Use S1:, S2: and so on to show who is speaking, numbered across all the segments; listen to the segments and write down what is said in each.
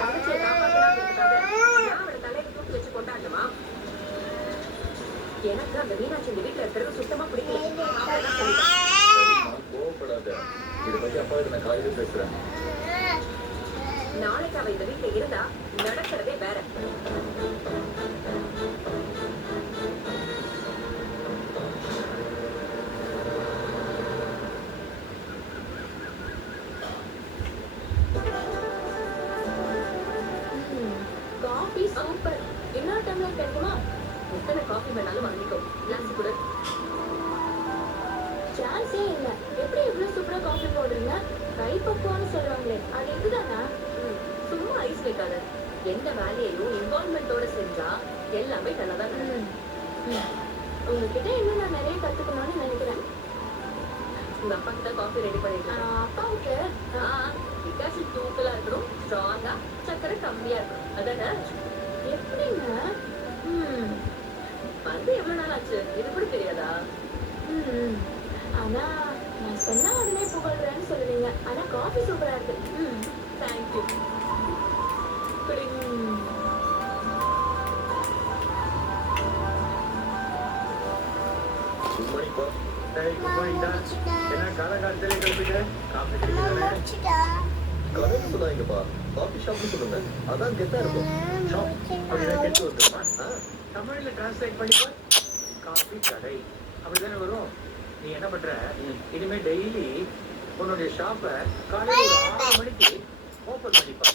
S1: தங்கச்சி எல்லாம் தலைக்கு வச்சு கொண்டாண்டுமா எனக்கு அந்த மீனாட்சி இந்த வீட்டுல இருக்கிறது சுத்தமா பிடிக்கல
S2: கோவப்படாத இதை பத்தி அப்பாவுக்கு நான்
S1: நாளைக்கு அவ இந்த வீட்டுல இருந்தா நடக்கிறதே வேற. சூப்பர் இன்னொரு டம்ளர் கிடைக்குமா எத்தனை காஃபி வேணாலும் வாங்கிக்கோ. கிளாஸ் கொடு
S3: சான்ஸே இல்ல. எப்படி இவ்வளவு சூப்பரா காஃபி போடுறீங்க? கை பக்குவான்னு சொல்றாங்களே அது இதுதானா?
S1: சும்மா ஐஸ் வைக்காத எந்த வேலையையும் இன்வால்மெண்டோட செஞ்சா எல்லாமே நல்லா தான் நடக்கும்
S3: உங்ககிட்ட இன்னும் நான் நிறைய கத்துக்கணும்னு நினைக்கிறேன்.
S1: உங்க அப்பா கிட்ட காஃபி ரெடி
S3: ஆஹ் அப்பாவுக்கு
S1: டிகாஷன் தூக்கலா இருக்கணும் ஸ்ட்ராங்கா சக்கரை கம்மியா இருக்கணும். அதானே?
S3: எப்படிங்க ம்,
S1: வந்து எவ்வளவு நாள் ஆச்சு இது கூட தெரியாதா
S3: ம். ஆனா நான் சொன்னா உடனே புகழ்றேன்னு சொல்லுவீங்க ஆனா காஃபி சூப்பரா இருக்கு ம்,
S1: தேங்க்யூ.
S4: என்ன காலங்காலத்திலே கிளம்பிட்ட? காஃபி குடிக்கிறதானே?
S2: கடைன்னு சொல்லாதீங்கப்பா காஃபி ஷாப்னு சொல்லுங்க அதான் கெத்தா இருக்கும்
S4: ஷாப். அப்படின்னா கெட்டு வந்துருமா? தமிழ்ல டிரான்ஸ்லேட் பண்ணிப்பா. காஃபி கடை அப்படிதானே வரும் நீ என்ன பண்ற இனிமே டெய்லி உன்னுடைய ஷாப்பை காலையில் ஒரு ஆறு மணிக்கு ஓபன் பண்ணிப்பா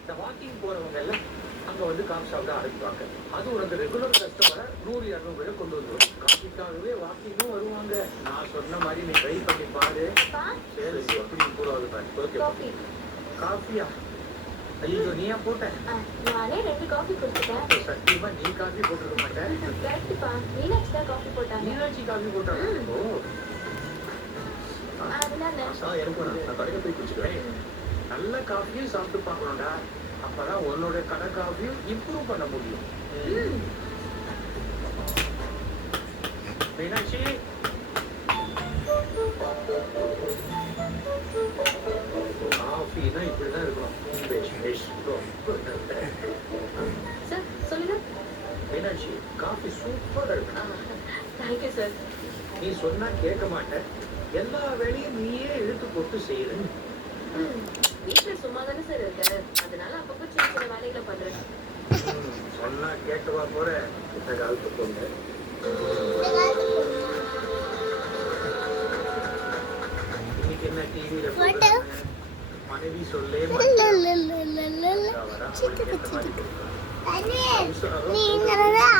S4: இந்த வாக்கிங் போறவங்க எல்லாம் அங்க வந்து காஃபி ஷாப் தான் ஆரம்பிப்பாங்க அது உனக்கு ரெகுலர் கஸ்டமரை நூறு இரநூறு பேரை கொண்டு வந்துடும் காஃபிக்காகவே வாக்கிங்கும் வருவாங்க நான் சொன்ன மாதிரி நீ ட்ரை பண்ணி பாரு
S3: சரி
S4: சரி அப்படி போடாது பாரு ஓகே காஃபியா? ஐயோ நீயா போட்ட?
S3: நானே ரெண்டு காஃபி குடிச்சிட்டேன்
S4: சத்தியமா நீ காஃபி போட்டிருக்க மாட்டேன்
S3: கரெக்டுப்பா மீனாட்சி தான் காஃபி போட்டாங்க.
S4: மீனாட்சி காஃபி போட்டாங்க? ஓ.
S3: அதனால.
S2: எனக்கு நான் கடையில் போய் குடிச்சுக்கிறேன்.
S4: நல்ல காஃபியும் சாப்பிட்டு பார்க்கணும்டா. அப்பதான் உன்னோட கடை காஃபியும் இம்ப்ரூவ் பண்ண முடியும்.
S3: ம்.
S4: மீனாட்சி காஃபினா இப்படிதான் இருக்கணும். பேஷ், பேஷ்.
S1: சார் சொல்லுங்க.
S4: மீனாட்சி காஃபி சூப்பரா இருக்கு.
S1: தேங்க்யூ சார்
S4: நீ சொன்னா கேட்க மாட்டேன். எல்லா வேலையும் நீயே இழுத்து போட்டு செய்யற
S1: ம், வீட்டுல சும்மா தானே சார் இருக்க. அதனால அப்பப்போ சின்ன சின்ன வேலைகளை பண்றேன்.
S4: ம், சொன்னா கேட்கவா போற? இந்த காலத்து பொண்ணு சிட்டு சிட்டு
S5: நீங்க
S4: ஆ